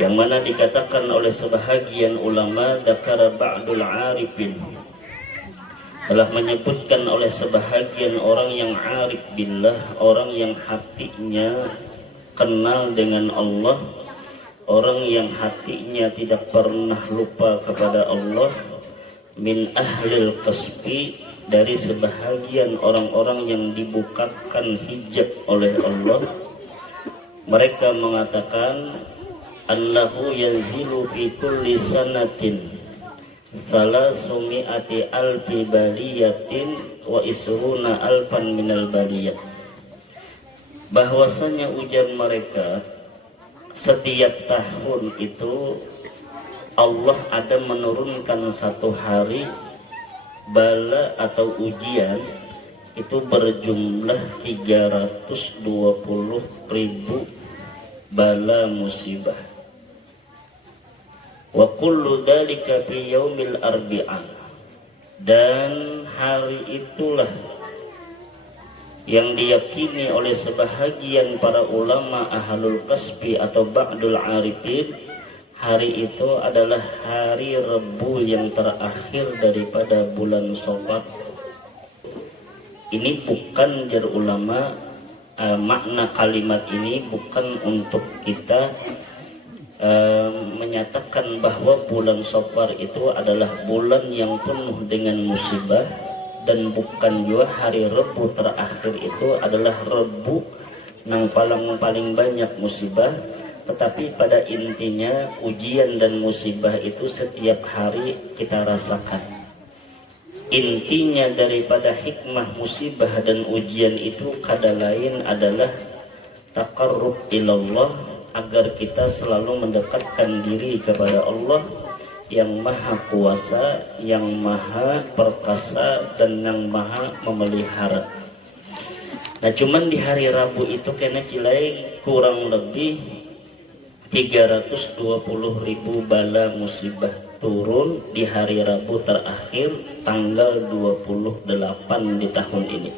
yang mana dikatakan oleh sebahagian ulama, dzakara ba'dul arifin, telah menyebutkan oleh sebahagian orang yang arif billah, orang yang hatinya kenal dengan Allah, orang yang hatinya tidak pernah lupa kepada Allah, min ahlil qasbi, dari sebahagian orang-orang yang dibukakan hijab oleh Allah. Mereka mengatakan Allahu yanzilu fi kulli sanatin salasumi'ati alfi baliyatin wa isruna alfan minal baliyat, bahwasanya ujar mereka setiap tahun itu Allah ada menurunkan satu hari bala atau ujian itu berjumlah 320.000 bala musibah. Wa kullu dzalika fi yaumil arbi'ah, dan hari itulah yang diyakini oleh sebahagian para ulama ahlul qasbi atau ba'dul arifin, hari itu adalah hari Rabu yang terakhir daripada bulan Syawal. Ini bukan jar ulama, makna kalimat ini bukan untuk kita menyatakan bahwa bulan Syawal itu adalah bulan yang penuh dengan musibah, dan bukan juga hari Rabu terakhir itu adalah Rabu yang paling banyak musibah. Tetapi pada intinya ujian dan musibah itu setiap hari kita rasakan. Intinya daripada hikmah musibah dan ujian itu kada lain adalah taqarrub ilallah, agar kita selalu mendekatkan diri kepada Allah yang maha kuasa, yang maha perkasa, dan yang maha memelihara. Nah cuman di hari Rabu itu kena cilai kurang lebih 320.000 bala musibah turun di hari Rabu terakhir tanggal 28 di tahun ini.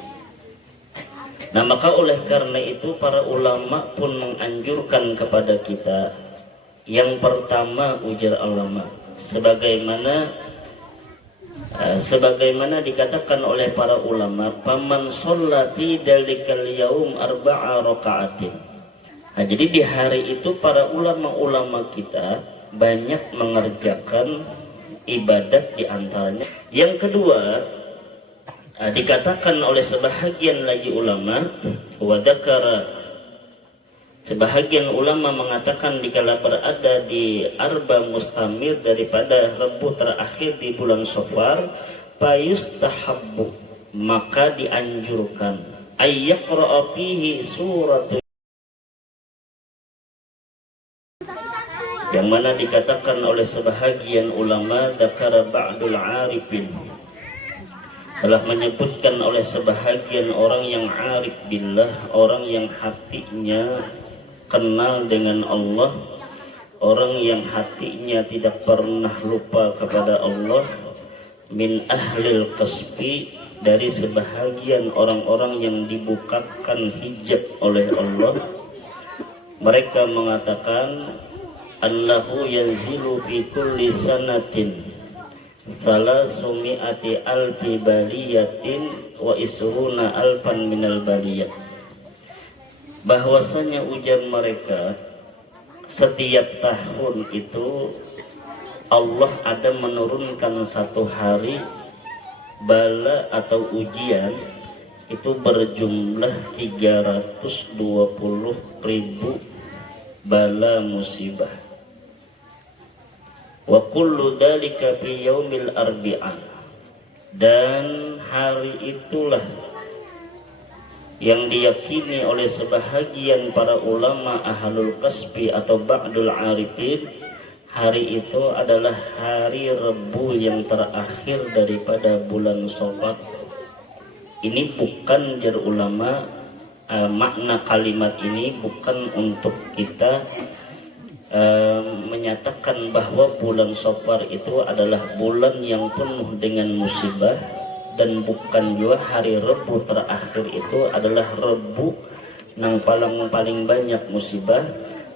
Nah maka oleh karena itu para ulama pun menganjurkan kepada kita, yang pertama ujar ulama, sebagaimana dikatakan oleh para ulama, paman shollati dalikal yaum arba'a raka'atin. Nah jadi di hari itu para ulama-ulama kita banyak mengerjakan ibadat di antaranya. Yang kedua, dikatakan oleh sebahagian lagi ulama, sebahagian ulama mengatakan dikala berada di arba mustamir daripada Rabu terakhir di bulan Syawal, fayustahabbu, maka dianjurkan ayyaqra'a fihi suratu, yang mana dikatakan oleh sebahagian ulama, dzakara ba'dul arifin, telah menyebutkan oleh sebahagian orang yang arif billah, orang yang hatinya kenal dengan Allah, orang yang hatinya tidak pernah lupa kepada Allah, min ahlil qasbi, dari sebahagian orang-orang yang dibukakan hijab oleh Allah. Mereka mengatakan Allahu yanzilu fi kulli sanatin salasumi'ati alfi baliyatin wa isruna alfan minal baliyat, bahwasanya ujar mereka setiap tahun itu Allah ada menurunkan satu hari bala atau ujian itu berjumlah 320.000 bala musibah. Wa kullu dzalika fi yaumil arbi'ah, dan hari itulah yang diyakini oleh sebahagian para ulama ahlul qasbi atau ba'dul arifin, hari itu adalah hari Rabu yang terakhir daripada bulan Syawal. Ini bukan jar ulama, makna kalimat ini bukan untuk kita menyatakan bahwa bulan Syawal itu adalah bulan yang penuh dengan musibah, dan bukan juga hari Rabu terakhir itu adalah Rabu yang paling banyak musibah.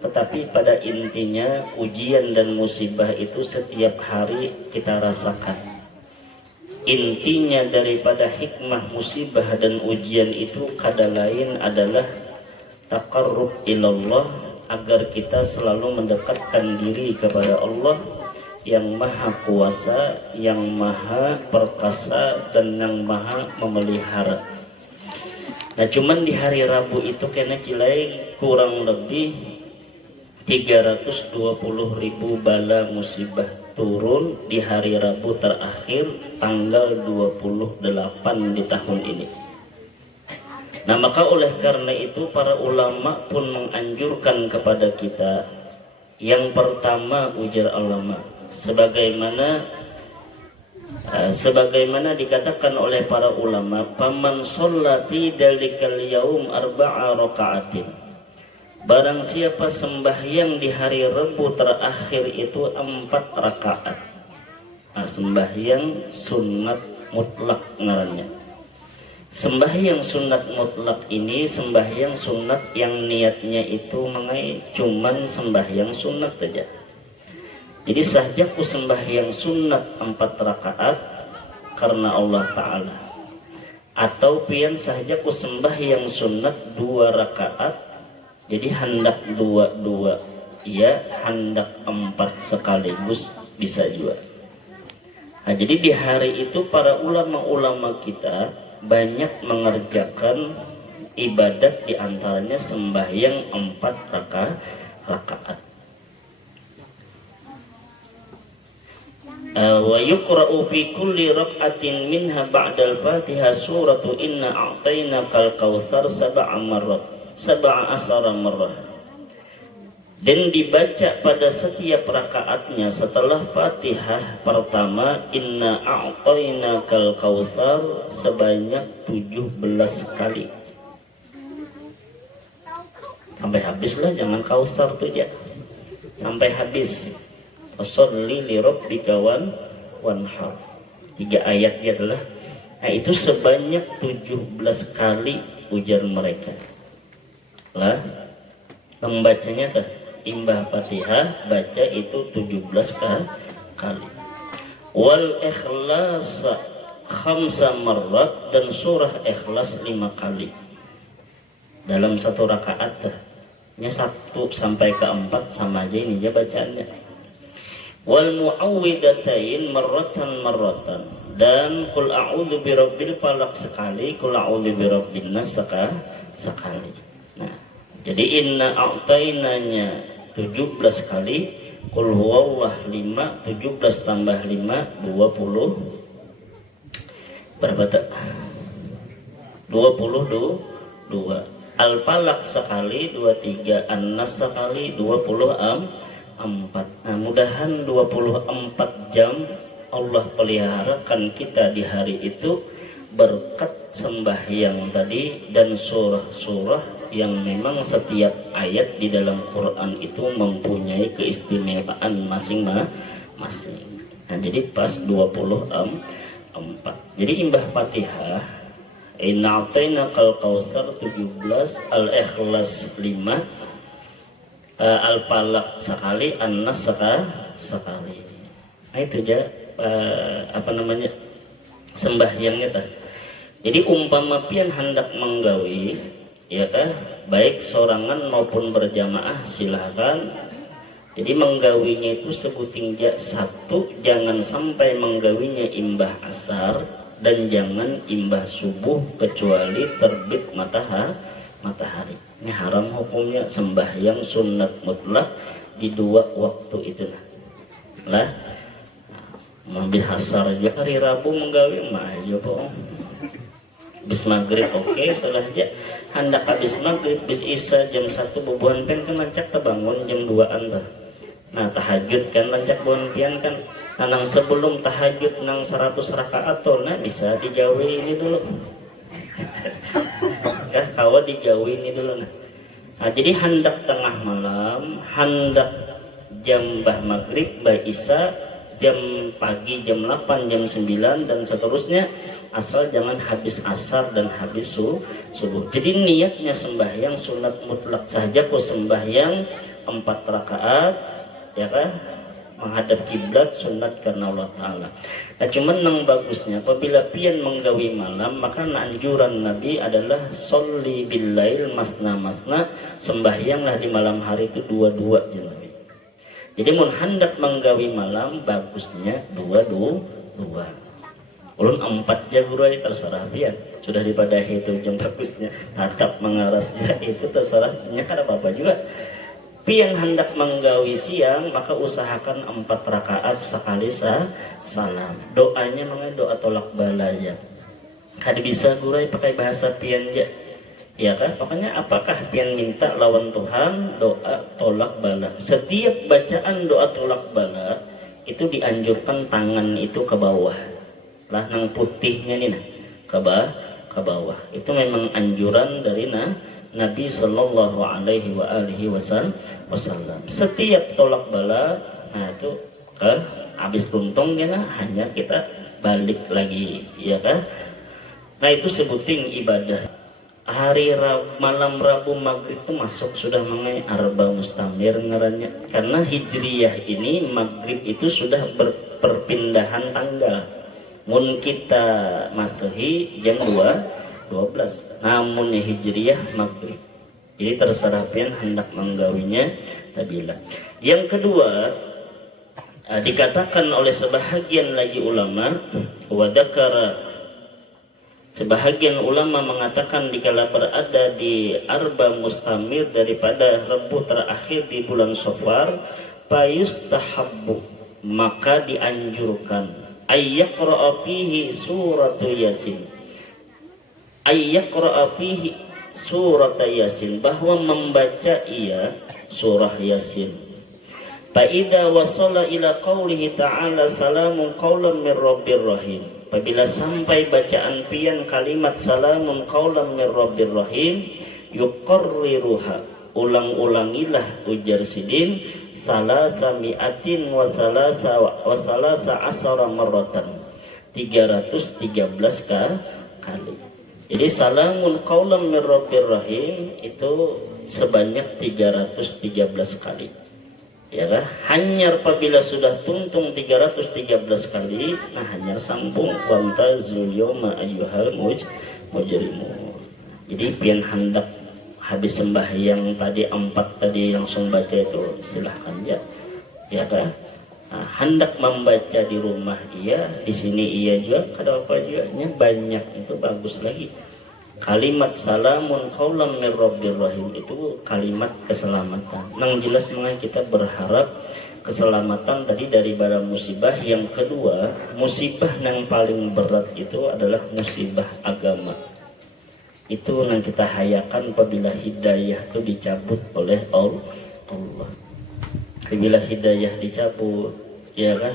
tetapi pada intinya ujian dan musibah itu setiap hari kita rasakan. Intinya daripada hikmah musibah dan ujian itu kada lain adalah taqarrub ilallah, agar kita selalu mendekatkan diri kepada Allah yang maha kuasa, yang maha perkasa, dan yang maha memelihara. Nah cuman di hari Rabu itu kena cilai kurang lebih 320.000 bala musibah turun di hari Rabu terakhir tanggal 28 di tahun ini. Nah maka oleh karena itu para ulama pun menganjurkan kepada kita, yang pertama ujar ulama, sebagaimana dikatakan oleh para ulama, paman shollati dalikal yaum arba'a raka'atin, barang siapa sembahyang di hari Rabu terakhir itu 4 rakaat. Nah, sembahyang sunat mutlak ngarannya. Sembahyang sunat mutlak ini sembahyang sunat yang niatnya itu mengenai cuman sembahyang sunat saja. Jadi sahajaku sembahyang sunat 4 rakaat karena Allah Ta'ala, atau pian sahajaku sembahyang sunat 2 rakaat, jadi hendak 2 ya hendak 4 sekaligus bisa juga. Nah, jadi di hari itu para ulama-ulama kita banyak mengerjakan ibadat, diantaranya sembahyang 4 rakaat. Wa yuqra'u fi kulli rak'atin minha ba'dal Fatihah suratu inna a'tainakal kautsar 7 marrah. Dan dibaca pada setiap rakaatnya setelah Fatihah pertama inna a'tainakal kautsar sebanyak 17 kali. Sampai habis lah, jangan kausar tuh ya. Sampai habis. Washolli li rabbika wanhar. 3 ayatnya adalah, nah itu sebanyak 17 kali ujar mereka. Lah, membacanya tuh imbah Fatihah baca itu 17 kali. Wal ikhlas 5 marrat, dan surah ikhlas 5 kali. Dalam 1 rakaat tuh. Nya 1 sampai ke 4 sama aja ini aja bacaannya. Wal mu'awwidatain marratan, dan qul a'udzu birabbil falaq sekali, qul a'udzu birabbin nas sekali. Nah, jadi inna a'tainanya 17 kali, qul huwallah 5, 17 tambah 5 20. Berapa tak? 22. Al-falaq sekali 23, an-nas sekali 24. Nah, mudahan 24 jam Allah peliharakan kita di hari itu berkat sembahyang tadi dan surah-surah yang memang setiap ayat di dalam Quran itu mempunyai keistimewaan masing-masing. Nah, jadi pas 24. Jadi imbah Fatihah inna a'tainakal kautsar 17, al-ikhlas 5, al-falaq sekali, an-nas sekali. Nah itu aja sembahyangnya tah. Jadi umpama pian hendak menggawi ya tah, baik sorangan maupun berjamaah silahkan. Jadi menggawinya itu sebuting 1, jangan sampai menggawinya imbah asar dan jangan imbah subuh kecuali terbit matahari. Ini haram hukumnya sembahyang sunat mutlak di 2 waktu itu lah. Mobil hasar aja hari Rabu menggawi mah aja bohong. Bis maghrib oke, setelahnya hendak habis maghrib bis isya jam 1 bubuhan pen kan lancak terbangun jam 2an dah. Nah tahajud kan lancak bontian kan. Nah, nang sebelum tahajud nang 100 rakaat tuh, nah bisa dijauhi ini dulu. Kawa dijauhin itu dulu. Nah, jadi hendak tengah malam, hendak jam bah maghrib, bah isya, jam pagi jam 8, jam 9 dan seterusnya, asal jangan habis asar dan habis subuh. Jadi niatnya sembahyang sunat mutlak saja, kok sembahyang 4 rakaat, ya kan, menghadap kiblat sunat karena Allah Ta'ala. Nah cuman nang bagusnya apabila pian menggawi malam, maka anjuran Nabi adalah sholli billail masna masna, sembahyanglah di malam hari itu dua-dua Nabi. Jadi mun hendak menggawi malam bagusnya dua. Ulun 4 jagurai terserah pian. Sudah dipadahi itu jam bagusnya, tatap mengarasnya itu terserahnya kan apa juga. Tapi yang hendak menggawi siang maka usahakan 4 rakaat sekali salam. Doanya namanya doa tolak bala ya. Kada bisa gurai pakai bahasa pian ya. Ya kan? Makanya apakah pian minta lawan Tuhan doa tolak bala. Setiap bacaan doa tolak bala itu dianjurkan tangan itu ke bawah. Lah nang putihnya nih nah ke bawah. Itu memang anjuran dari Nabi Sallallahu Alaihi Wasallam. Setiap tolak bala, nah itu habis tuntung ya, hanya kita balik lagi, ya kan? Nah itu sebuting ibadah. Hari malam Rabu maghrib itu masuk sudah mengenai arba mustamir ngarannya. Karena hijriyah ini maghrib itu sudah berperpindahan tanggal. Mun kita Masehi jam 12, namun hijriyah maghrib. Jadi terserah pian hendak menggawinya tabilah. Yang kedua, dikatakan oleh sebahagian lagi ulama, wadakara, sebahagian ulama mengatakan dikala berada di arba mustamir daripada Rabu terakhir di bulan Safar, fayustahabbu, maka dianjurkan ayyaqra'a fihi suratu Yasin, ayyaqra'a fihi surat Yasin, bahwa membaca ia surah Yasin. Fa'idha wasala ila qawlihi ta'ala salamun qawlan min rabbir rahim, apabila sampai bacaan pian kalimat salamun qawlan min rabbir rahim, yuqarriruha, ulang-ulangilah ujar sidin salasa mi'atin wa salasa asara marratan, 313 kali. Jadi salamun qaulam mir rabbir rahim itu sebanyak 313 kali. Ya kan? Hanya apabila sudah tuntung 313 kali, nah hanya sambung wamtazul yawma ayyuhal mujrimun. Jadi pian hendak habis sembahyang tadi 4 tadi langsung baca itu silahkan ya. Ya kan? Nah, hendak membaca di rumah iya, di sini iya juga, kada apa juga, banyak itu bagus lagi. Kalimat salamun qaulam mir rabbir rahim itu kalimat keselamatan. Nang jelas mengenai kita berharap keselamatan tadi dari bara musibah. Yang kedua, musibah yang paling berat itu adalah musibah agama. Itu yang kita hayakan apabila hidayah itu dicabut oleh Allah. Bila hidayah dicabut, ya kan,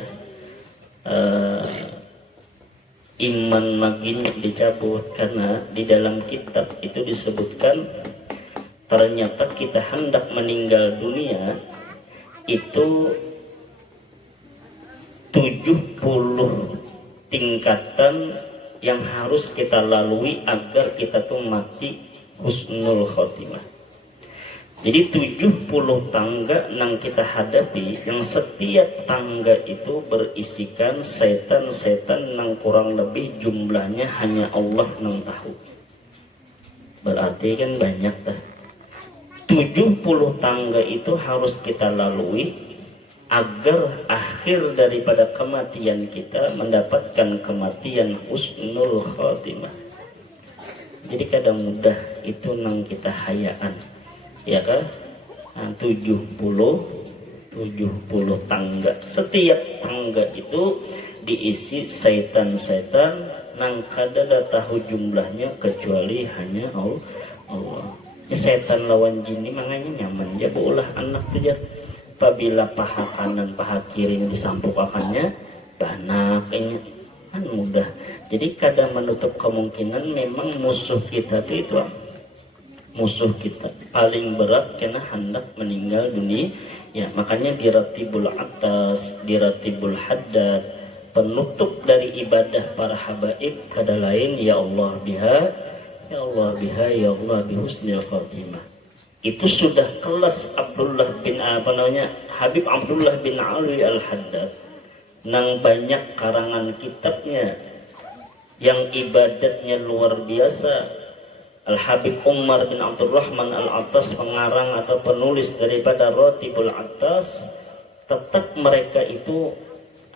iman makin dicabut. Karena di dalam kitab itu disebutkan ternyata kita hendak meninggal dunia itu 70 tingkatan yang harus kita lalui agar kita tuh mati husnul khotimah. Jadi 70 tangga yang kita hadapi, yang setiap tangga itu berisikan setan-setan yang kurang lebih jumlahnya hanya Allah yang tahu. Berarti kan banyak dah. 70 tangga itu harus kita lalui agar akhir daripada kematian kita mendapatkan kematian husnul khotimah. Jadi kadang mudah itu yang kita hayaan. Ya kan, 70 tangga. Setiap tangga itu diisi setan-setan nang kada tahu jumlahnya kecuali hanya Allah. Setan lawan jin ini makanya nyaman ya, boleh anak tuh ya. Apabila paha kanan paha kiri disampukakannya banyak ini kan mudah. Jadi kada menutup kemungkinan memang musuh kita itu musuh kita paling berat karena hendak meninggal dunia ya. Makanya diratibul atas, diratibul haddad, penutup dari ibadah para habaib kada lain ya Allah biha, ya Allah biha, ya Allah bihusnil khotimah. itu sudah kelas Abdullah bin Habib Abdullah bin Ali Al-Haddad nang banyak karangan kitabnya yang ibadatnya luar biasa. Al-Habib Umar bin Abdurrahman Al-Attas, pengarang atau penulis daripada Ratibul Attas, tetap mereka itu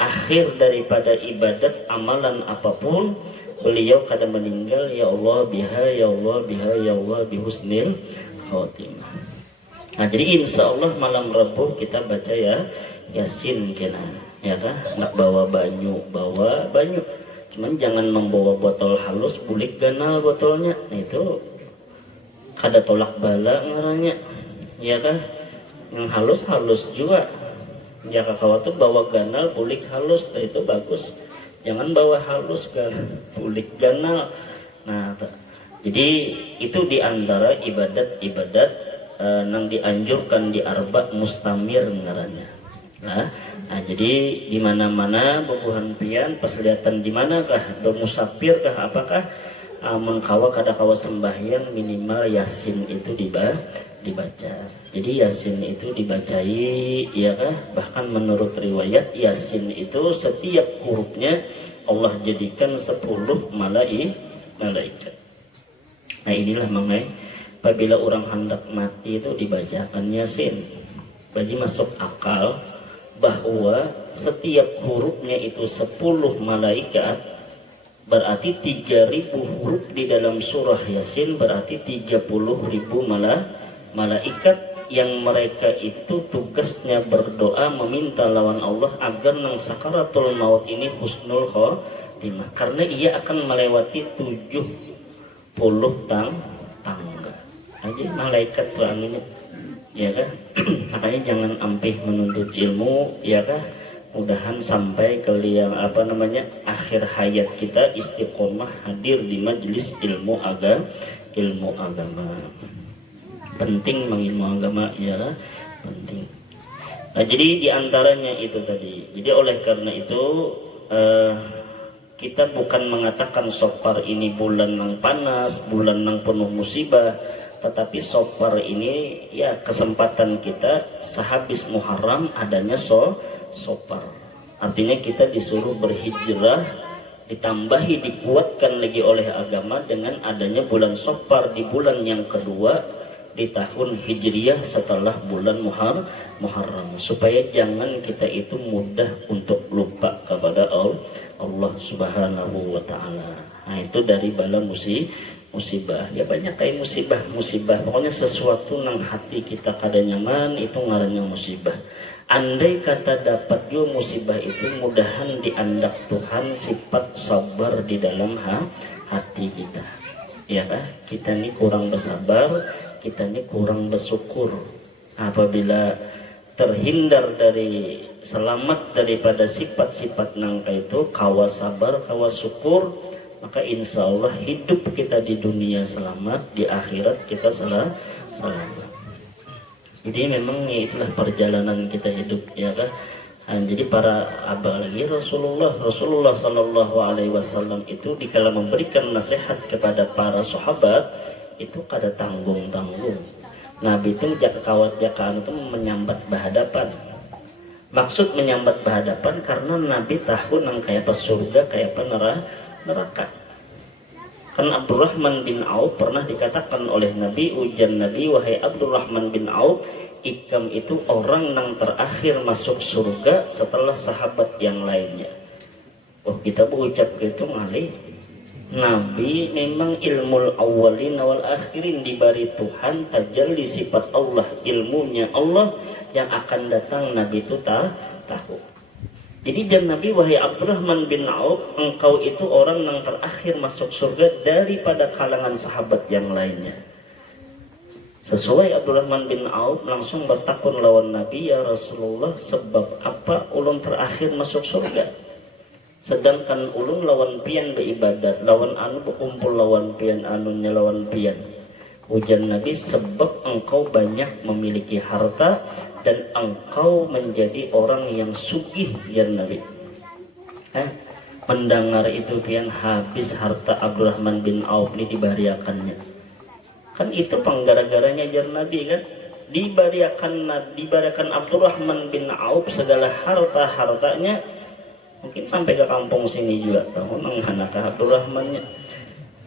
akhir daripada ibadat amalan apapun beliau kada meninggal ya Allah biha ya Allah biha ya Allah bihusnil khotimah. Nah jadi insya Allah malam Rabu kita baca ya Yasin kena ya kan, nak bawa banyu cuman jangan membawa botol halus bulik ganal botolnya, nah, itu kada tolak bala ngaranya ya kan, yang halus juga ya kakak tuh bawa ganal bulik halus, nah, itu bagus, jangan bawa halus kan bulik ganal. Nah jadi itu diantara ibadat yang dianjurkan di arba mustamir ngaranya. Nah jadi di mana-mana bubuhan pian pas lihatan di manakah bermusafir kah apakah mengkawa kada kawa sembahyang minimal Yasin itu dibaca. Jadi Yasin itu dibacai ya kah, bahkan menurut riwayat Yasin itu setiap hurufnya Allah jadikan 10 malaikat. Nah inilah mengenai apabila orang hendak mati itu dibacakan Yasin. Bagi masuk akal bahwa setiap hurufnya itu 10 malaikat, berarti 3.000 huruf di dalam surah Yasin, berarti 30.000 malaikat yang mereka itu tugasnya berdoa meminta lawan Allah agar nang sakaratul maut ini husnul khotimah, karena ia akan melewati 70 tangga. Jadi malaikat ini ya kan, makanya jangan ampih menuntut ilmu ya kan, mudahan sampai ke yang akhir hayat kita istiqomah hadir di majelis ilmu agama. Penting mengilmu agama ya kan? Penting. Nah jadi diantaranya itu tadi. Jadi oleh karena itu kita bukan mengatakan sopar ini bulan yang panas, bulan yang penuh musibah, tetapi sopar ini ya kesempatan kita sehabis Muharram adanya sopar. Artinya kita disuruh berhijrah, ditambahi dikuatkan lagi oleh agama dengan adanya bulan sopar di bulan yang kedua di tahun Hijriyah setelah bulan Muharram, supaya jangan kita itu mudah untuk lupa kepada Allah Subhanahu wa Ta'ala. Nah itu dari bala musibah ya, banyak kayak musibah pokoknya sesuatu nang hati kita kada nyaman itu ngarannya musibah. Andai kata dapat juga musibah itu, mudahan diandak Tuhan sifat sabar di dalam hati kita ya kan. Kita ini kurang bersabar, kita ini kurang bersyukur. Apabila terhindar dari selamat daripada sifat-sifat nangka itu, kawa sabar kawa syukur, maka insya Allah hidup kita di dunia selamat, di akhirat kita selamat. Jadi memang itulah perjalanan kita hidup ya kan. Nah, jadi para abah lagi Rasulullah Sallallahu Alaihi Wasallam itu dikala memberikan nasihat kepada para sahabat itu kada tanggung. Nabi itu kawat jakaan itu menyambat berhadapan. Maksud menyambat berhadapan karena Nabi tahu nang kayak pas surga kayak apa neraka. Kan Abdurrahman bin Auf pernah dikatakan oleh Nabi, ujian Nabi, wahai Abdurrahman bin Auf, ikam itu orang yang terakhir masuk surga setelah sahabat yang lainnya. Oh kita berucap gitu ngalih. Nabi memang ilmul awalin wal akhirin, diberi Tuhan tajalli sifat Allah, ilmunya Allah yang akan datang Nabi itu tahu. Jadi jam Nabi, wahai Abdurrahman bin Auf, engkau itu orang yang terakhir masuk surga daripada kalangan sahabat yang lainnya. Sesuai Abdurrahman bin Auf langsung bertakun lawan Nabi, ya Rasulullah, sebab apa ulun terakhir masuk surga? Sedangkan ulun lawan pian beribadat, lawan anu berkumpul lawan pian anunya lawan pian. Ujian Nabi, sebab engkau banyak memiliki harta dan engkau menjadi orang yang sugih ya Nabi. Mendengar itu pian habis harta Abdurrahman bin Auf ini dibariakannya. Kan itu penggara-garanya jar Nabi kan. Diberikan Abdurrahman bin Auf segala harta-hartanya, mungkin sampai ke kampung sini juga tahu menghanakah Abdurrahmannya.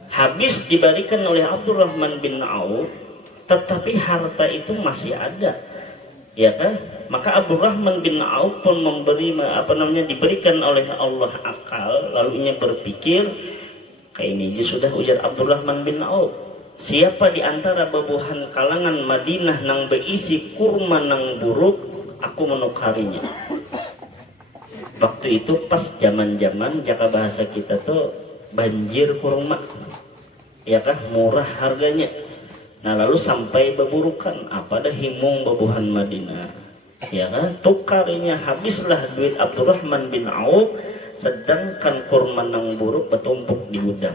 Habis diberikan oleh Abdurrahman bin Auf, tetapi harta itu masih ada, ya kan? Maka Abdurrahman bin Auf pun diberikan oleh Allah akal, lalu ia berpikir, kayak ini sudah ujar Abdurrahman bin Auf, siapa di antara bebuhan kalangan Madinah nang berisi kurma nang buruk, aku menukarinya. Waktu itu pas zaman-zaman jaka bahasa kita tuh banjir kurma, ya kah, murah harganya. Nah lalu sampai beburukan, apa dah himung bebuhan Madinah, ya kan, tukarinya, habislah duit Abdurrahman bin Auf, sedangkan kurma nang buruk bertumpuk di gudang.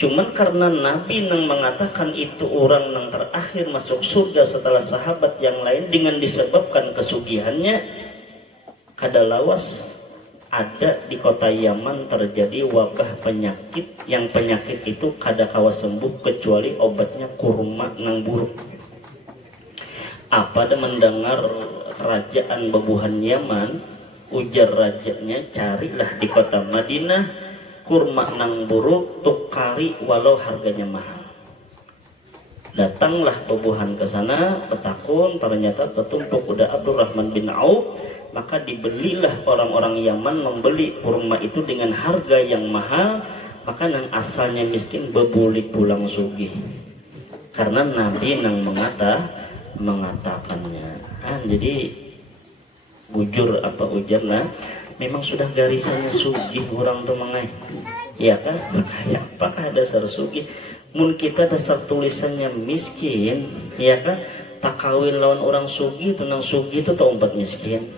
Cuman karena Nabi nang mengatakan itu orang nang terakhir masuk surga setelah sahabat yang lain, dengan disebabkan kesugihannya, kadalawas ada di kota Yaman terjadi wabah penyakit, yang penyakit itu kada kawa sembuh kecuali obatnya kurma nang buruk. Apa ada mendengar kerajaan bebuhan Yaman, ujar rajanya, carilah di kota Madinah kurma nang buruk, tukari walau harganya mahal. Datanglah bebuhan ke sana, petakun, ternyata tertumpuk udah Abdurrahman bin Auf. Maka dibelilah orang-orang Yaman, membeli kurma itu dengan harga yang mahal. Maka nang asalnya miskin bebulik pulang sugih, karena Nabi nang mengatakannya. Jadi bujur apa ujar lah, memang sudah garisannya sugih orang tuh mengai, ya kan? Kayak apakah dasar sugih? Mun kita dasar tulisannya miskin, ya kan? Tak kawin lawan orang sugih, tenang sugih itu tak umpat miskin.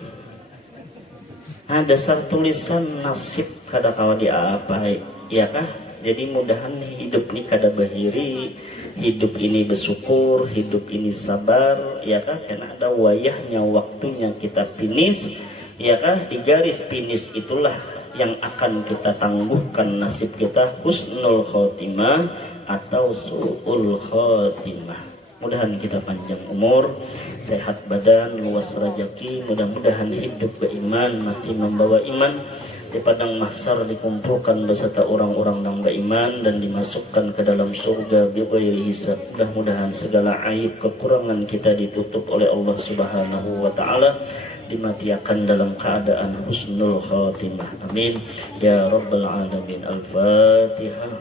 Nah dasar tulisan nasib kada kawa di apa, ya kan? Jadi mudahan hidup ini kada bahiri, hidup ini bersyukur, hidup ini sabar, ya kan? Karena ada wayahnya, waktunya kita finish, ya kan? Di garis finish itulah yang akan kita tangguhkan nasib kita, husnul khotimah atau su'ul khotimah. Mudahan kita panjang umur, sehat badan, luas rezeki, mudah-mudahan hidup beriman, mati membawa iman, di padang mahsyar dikumpulkan beserta orang-orang yang beriman dan dimasukkan ke dalam surga bighairi hisab. Mudah-mudahan segala aib kekurangan kita ditutup oleh Allah Subhanahu wa taala, dimatiakan dalam keadaan husnul khatimah. Amin ya rabbal alamin. Al-Fatihah.